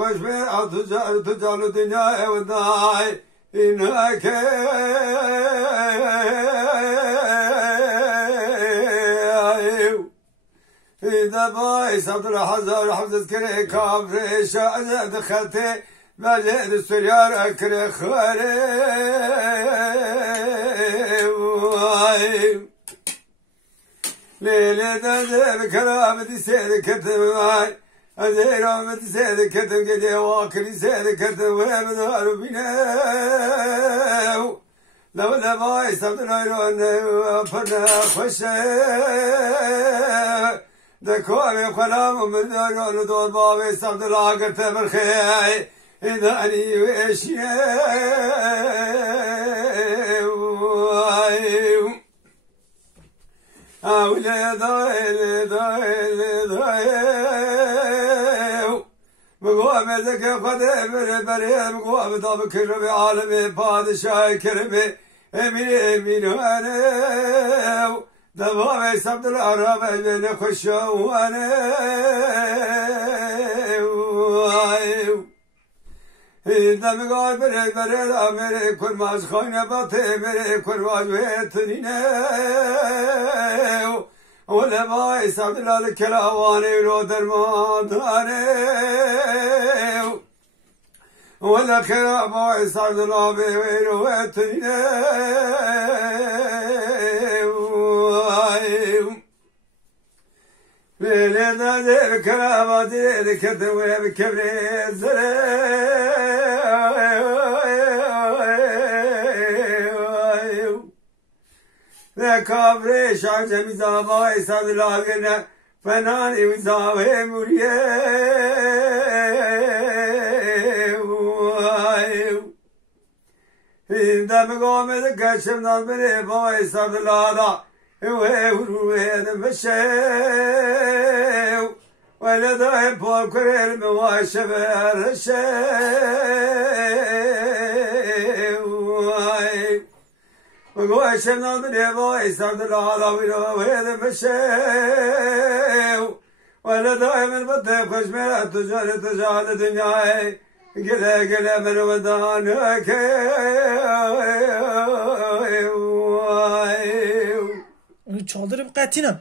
خوش به تجال دنیا ودای اینک إذا باي صوت الحزر حفظت كري كافري شاعر دخلتي مجد السريار أكري خاري ليلة دادي بكرامتي سيد كتب معي أزيرامتي سيد كتب قدي واكري سيد كتب ومدار بيناو لو باي صوت العيرون فرنا خشي دكوري خلام ومدار دور بابي صوت العاقر تبرخي إذا أني وإشي أولي ضايل مقوم ذكي قدم بريم مقوم ضاب كرمي عالمي بادشاهي كرمي أمين وأنا دبابي صبت العرب من خشوا وأنا إذا مقال بري أمري كل ما خاين بطي مري كل ما جويتني ولا ما يصعد الكلاواني ولو درمان داني ولا كلا ما يصعد الابي ويرويتني ليلة نادر كراماتي لكتوي بكبري الزري كابري شعر جميزا باي ساد لاغنا فناني وزاوي مريه إذا مقام ذكشم نظري باي ساد لاغنا وهذا مشيو ولا دايم بوكر المواشف الرشيو وقوش نظري باي سعد العلاوي وهذا مشيو ولا دايم البطيب خشمي تجعل دنياي قلا من ودانك Onu çaldırıp katinem.